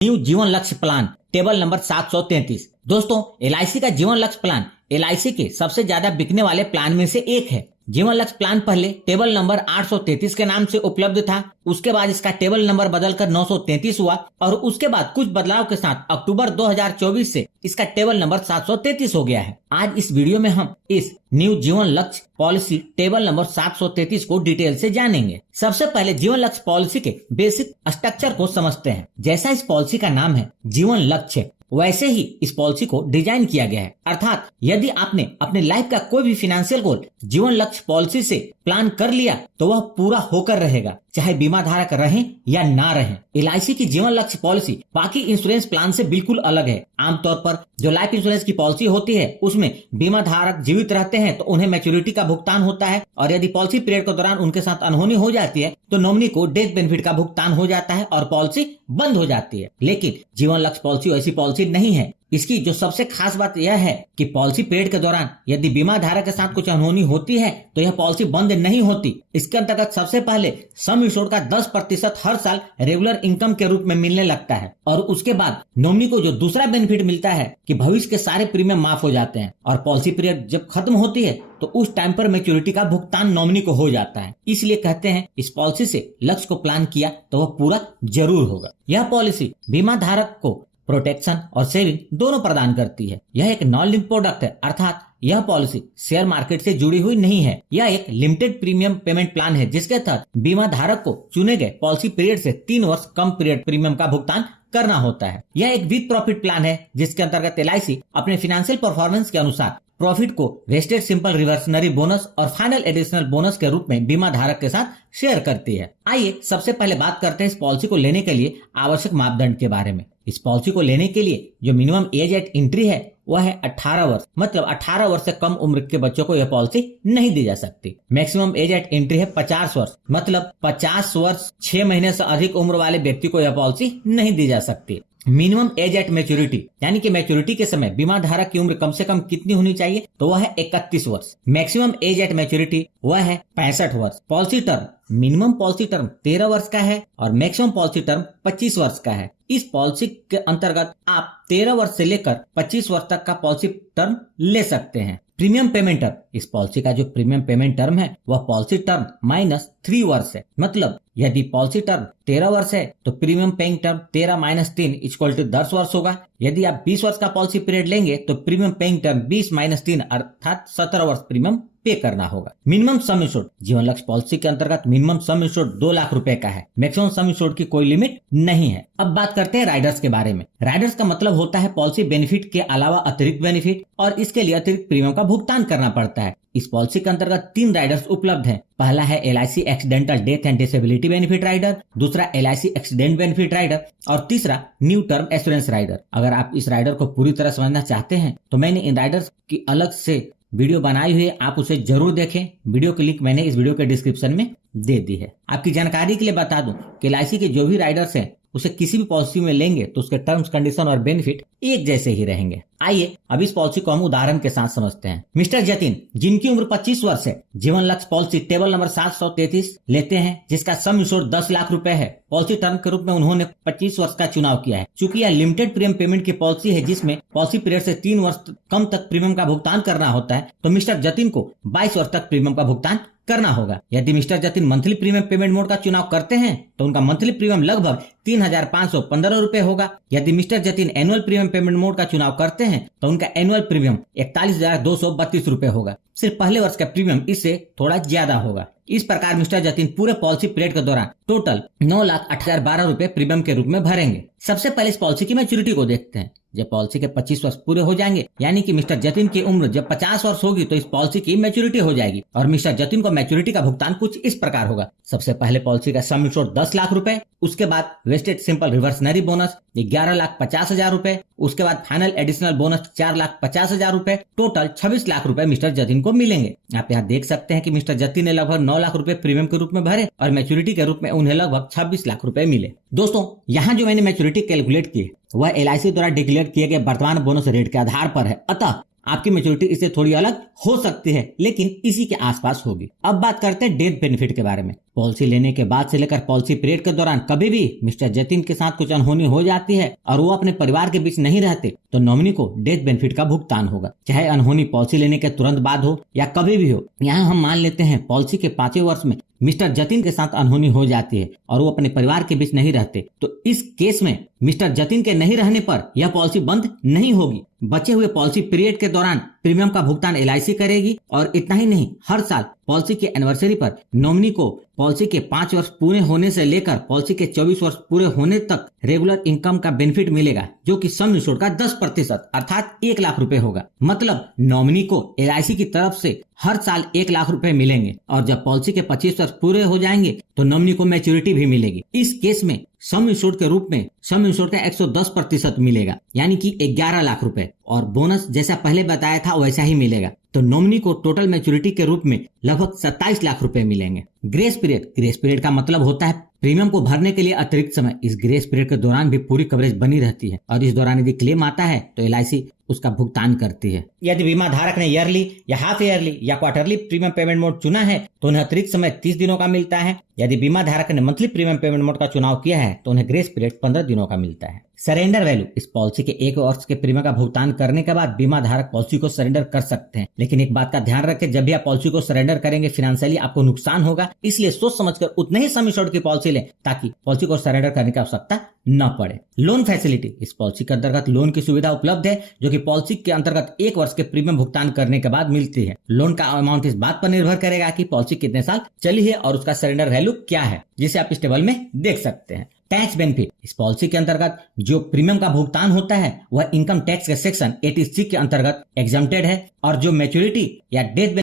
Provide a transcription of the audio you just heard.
New जीवन लक्ष्य plan table number 733। दोस्तों, एलआईसी का जीवन लक्ष्य प्लान एलआईसी के सबसे ज्यादा बिकने वाले प्लान में से एक है। जीवन लक्ष्य प्लान पहले टेबल नंबर 833 के नाम से उपलब्ध था। उसके बाद इसका टेबल नंबर बदलकर 933 हुआ और उसके बाद कुछ बदलाव के साथ अक्टूबर 2024 से इसका टेबल नंबर 733 हो गया है। आज इस वीडियो में हम इस न्यू जीवन लक्ष्य पॉलिसी टेबल नंबर 733 को डिटेल से जानेंगे। सबसे पहले जीवन लक्ष्य पॉलिसी के बेसिक स्ट्रक्चर को समझते हैं। जैसा इस पॉलिसी का नाम है जीवन लक्ष्य, वैसे ही इस पॉलिसी को डिजाइन किया गया है। अर्थात यदि आपने अपने लाइफ का कोई भी फाइनेंशियल गोल जीवन लक्ष्य पॉलिसी से प्लान कर लिया तो वह पूरा होकर रहेगा, चाहे बीमा धारक रहें या ना रहें। एलआईसी की जीवन लक्ष्य पॉलिसी बाकी इंश्योरेंस प्लान से बिल्कुल अलग है। आमतौर पर जो लाइफ इंश्योरेंस की पॉलिसी होती है उसमें बीमा धारक जीवित रहते हैं तो उन्हें मैच्योरिटी का भुगतान होता है, और यदि पॉलिसी पीरियड के दौरान उनके साथ अनहोनी हो जाती है तो नॉमिनी को डेथ बेनिफिट का भुगतान हो जाता है और पॉलिसी बंद हो जाती है। लेकिन जीवन लक्ष्य पॉलिसी ऐसी पॉलिसी नहीं है। इसकी जो सबसे खास बात यह है कि पॉलिसी पीरियड के दौरान यदि बीमा धारक के साथ कुछ अनहोनी होती है तो यह पॉलिसी बंद नहीं होती। इसके अंतर्गत सबसे पहले सम इंश्योर्ड का 10% हर साल रेगुलर इनकम के रूप में मिलने लगता है, और उसके बाद नॉमिनी को जो दूसरा बेनिफिट मिलता है कि भविष्य के सारे प्रीमियम माफ हो जाते हैं, और पॉलिसी पीरियड जब खत्म होती है तो उस टाइम पर मैच्योरिटी का भुगतान नॉमिनी को हो जाता है। इसलिए कहते हैं इस पॉलिसी से लक्ष्य को प्लान किया तो वह पूरा जरूर होगा। यह पॉलिसी बीमा धारक को प्रोटेक्शन और सेविंग दोनों प्रदान करती है। यह एक नॉन लिंक प्रोडक्ट है, अर्थात यह पॉलिसी शेयर मार्केट से जुड़ी हुई नहीं है। यह एक लिमिटेड प्रीमियम पेमेंट प्लान है जिसके तहत बीमा धारक को चुने गए पॉलिसी पीरियड से 3 वर्ष कम पीरियड प्रीमियम का भुगतान करना होता है। यह एक विद प्रॉफिट प्लान है जिसके अंतर्गत एलआईसी अपने फाइनेंशियल परफॉर्मेंस के अनुसार प्रॉफिट को वेस्टेड सिंपल रिवर्सनरी बोनस और फाइनल एडिशनल बोनस के रूप में बीमा धारक के साथ शेयर करती है। आइए सबसे पहले बात करते हैं इस पॉलिसी को लेने के लिए आवश्यक मापदंड के बारे में। इस पॉलिसी को लेने के लिए जो मिनिमम एज एट एंट्री है वह है 18 वर्ष। मतलब 18 वर्ष से कम उम्र के बच्चों को यह पॉलिसी नहीं दी जा सकती। मैक्सिमम एज एट एंट्री है 50 वर्ष। मतलब 50 वर्ष 6 महीने से अधिक उम्र वाले व्यक्ति को यह पॉलिसी नहीं दी जा सकती। मिनिमम एज एट मैच्योरिटी, यानी कि मैच्योरिटी के समय बीमा धारक की उम्र कम से कम कितनी होनी चाहिए, तो वह है 31 वर्ष। मैक्सिमम एज एट मैच्योरिटी वह है 65 वर्ष। Policy term, minimum policy term 13 वर्ष का है और मैक्सिमम पॉलिसी टर्म 25 वर्ष का है। इस पॉलिसी के अंतर्गत आप 13 वर्ष से लेकर 25 वर्ष तक का पॉलिसी टर्म ले सकते हैं। प्रीमियम पेमेंट टर्म, इस पॉलिसी का जो प्रीमियम पेमेंट टर्म है वह पॉलिसी टर्म -3 वर्ष है। मतलब यदि पॉलिसी टर्म 13 वर्ष है तो प्रीमियम पेइंग टर्म 13 - 3 = 10 वर्ष होगा। यदि आप 20 वर्ष का पॉलिसी पीरियड लेंगे तो प्रीमियम पेइंग टर्म 20 - 3 अर्थात 17 वर्ष प्रीमियम पे करना होगा। मिनिमम सम इंश्योर्ड, जीवन लक्ष्य पॉलिसी के अंतर्गत मिनिमम सम इंश्योर्ड 2 लाख रुपए का है। मैक्सिमम सम इंश्योर्ड की कोई लिमिट नहीं है। अब बात करते हैं राइडर्स के बारे में। राइडर्स का मतलब होता है पॉलिसी बेनिफिट के अलावा अतिरिक्त बेनिफिट, और इसके लिए अतिरिक्त प्रीमियम का भुगतान करना पड़ता है। इस पॉलिसी के अंतर्गत 3 राइडर्स उपलब्ध हैं। पहला है LIC accidental death and disability benefit rider, दूसरा एलआईसी एक्सीडेंट बेनिफिट राइडर और तीसरा न्यू टर्म एश्योरेंस राइडर। अगर आप इस राइडर को पूरी तरह समझना चाहते हैं तो मैंने इन राइडर्स की अलग से वीडियो बनाई हुई है, आप उसे जरूर देखें। वीडियो की लिंक मैंने इस वीडियो के डिस्क्रिप्शन में दे दी है। आपकी जानकारी के लिए बता दूं कि एलआईसी के जो भी राइडर्स हैं उसे किसी भी पॉलिसी में लेंगे तो उसके टर्म्स, कंडीशन और बेनिफिट एक जैसे ही रहेंगे। आइए अब इस पॉलिसी को हम उदाहरण के साथ समझते हैं। मिस्टर जतिन, जिनकी उम्र 25 वर्ष है, जीवन लक्ष्य पॉलिसी टेबल नंबर 733 लेते हैं जिसका सम इंश्योर्ड 10 लाख रुपए है। पॉलिसी टर्म के रूप में उन्होंने 25 वर्ष का चुनाव किया है। चूंकि यह लिमिटेड प्रीमियम पेमेंट की पॉलिसी है जिसमें पॉलिसी पीरियड से 3 वर्ष कम तक प्रीमियम का भुगतान करना होता है, तो मिस्टर जतिन को 22 वर्ष तक प्रीमियम का भुगतान करना होगा। यदि mister Jatin monthly premium payment mode का चुनाव करते हैं तो उनका मंथली प्रीमियम लगभग 3,515 रुपए होगा। यदि mister Jatin annual premium payment mode का चुनाव करते हैं तो उनका एनुअल प्रीमियम 41,232 रुपए होगा। सिर्फ पहले वर्ष का प्रीमियम इससे थोड़ा ज्यादा होगा। इस प्रकार मिस्टर जतिन पूरे पॉलिसी पीरियड के दौरान टोटल 9,08,012 रुपए प्रीमियम के रूप में भरेंगे। सबसे पहले इस पॉलिसी की मैच्योरिटी को देखते हैं। जब पॉलिसी के 25 वर्ष पूरे हो जाएंगे, यानी कि मिस्टर जतिन की उम्र जब 50 वर्ष होगी तो इस पॉलिसी की मैच्योरिटी हो जाएगी, और मिस्टर जतिन को मैच्योरिटी का भुगतान कुछ इस प्रकार होगा। सबसे पहले पॉलिसी का सम इंश्योर्ड 10 लाख रुपए, उसके बाद वेस्टेड सिंपल रिवर्सनरी बोनस 11,50,000 रुपए, उसके बाद फाइनल एडिशनल बोनस 4,50,000 रुपए, टोटल 26 लाख रुपए मिस्टर जतिन को मिलेंगे। आप यहाँ देख सकते हैं कि मिस्टर जतिन ने लगभग 9 लाख रुपए प्रीमियम के रूप में भरे और मैच्योरिटी के रूप में उन्हें लगभग 26 लाख रुपए मिले। दोस्तों, यहाँ जो मैंने मैच्योरिटी कैलकुलेट की वह एलआईसी द्वारा डिक्लेयर किए गए वर्तमान बोनस रेट के आधार पर है। अतः आपकी मैच्योरिटी इससे थोड़ी अलग हो सकती है, लेकिन इसी के आसपास होगी। अब बात करते हैं डेथ बेनिफिट के बारे में। पॉलिसी लेने के बाद से लेकर पॉलिसी पीरियड के दौरान कभी भी मिस्टर जतिन के साथ कुछ अनहोनी हो जाती है और वो अपने परिवार के बीच नहीं रहते तो नॉमिनी को डेथ बेनिफिट का भुगतान होगा, चाहे अनहोनी पॉलिसी लेने के तुरंत बाद हो या कभी भी हो। यहाँ हम मान लेते हैं पॉलिसी के 5वें वर्ष में मिस्टर जतिन के साथ अनहोनी हो जाती है और वो अपने परिवार के बीच नहीं रहते, तो इस केस में मिस्टर जतिन के नहीं रहने पर यह पॉलिसी बंद नहीं होगी। बचे हुए पॉलिसी पीरियड के दौरान प्रीमियम का भुगतान LIC करेगी और इतना ही नहीं, हर साल पॉलिसी के एनिवर्सरी पर नॉमिनी को पॉलिसी के 5 वर्ष पूरे होने से लेकर पॉलिसी के 24 वर्ष पूरे होने तक रेगुलर इनकम का बेनिफिट मिलेगा, जो कि सम इंश्योर्ड का 10% अर्थात 1 लाख रुपए होगा। मतलब नॉमिनी को LIC की तरफ से हर साल 1 लाख रुपए मिलेंगे और जब पॉलिसी के 25 वर्ष पूरे हो जाएंगे तो नॉमिनी को मैच्योरिटी भी मिलेगी। इस केस में सम इंश्योर्ड के रूप में सम इंश्योर्ड का 110% मिलेगा, यानी कि 11 लाख रुपए, और बोनस जैसा पहले बताया था वैसा ही मिलेगा। तो नॉमिनी को टोटल मैच्योरिटी के रूप में लगभग 27 लाख रुपए मिलेंगे। ग्रेस पीरियड का मतलब होता है प्रीमियम को भरने के लिए अतिरिक्त समय। इस ग्रेस पीरियड के दौरान भी पूरी कवरेज बनी रहती है और इस दौरान यदि क्लेम आता है तो LIC उसका भुगतान करती है। यदि बीमा धारक ने ईयरली या हाफ ईयरली या क्वार्टरली प्रीमियम पेमेंट मोड चुना है तो उन्हें अतिरिक्त समय 30 दिनों का मिलता है। यदि बीमा धारक ने मंथली प्रीमियम पेमेंट मोड का चुनाव किया है तो उन्हें ग्रेस पीरियड 15 दिनों का मिलता है। सरेंडर वैल्यू, इस पॉलिसी के 1 वर्ष के प्रीमियम का भुगतान करने के बाद बीमा धारक पॉलिसी को सरेंडर कर सकते हैं, लेकिन एक बात का ध्यान रखें, जब भी आप पॉलिसी को सरेंडर करेंगे फाइनेंशियली आपको नुकसान होगा, इसलिए सोच समझकर उतने ही सम इंश्योर्ड की पॉलिसी लें ताकि पॉलिसी को सरेंडर करने की आवश्यकता न पड़े। लोन फैसिलिटी, इस पॉलिसी के अंतर्गत लोन की सुविधा उपलब्ध है जो कि पॉलिसी के अंतर्गत 1 वर्ष के प्रीमियम भुगतान करने के बाद मिलती है। लोन का अमाउंट इस बात पर निर्भर करेगा कि पॉलिसी कितने साल चली है और उसका सरेंडर वैल्यू क्या है, जिसे आप इस टेबल में देख सकते हैं। टैक्स बेनिफिट, इस पॉलिसी के अंतर्गत जो प्रीमियम का भुगतान होता है वह इनकम टैक्स के सेक्शन 86 के अंतर्गत एग्जम्प्टेड है और जो मैच्योरिटी या डेथ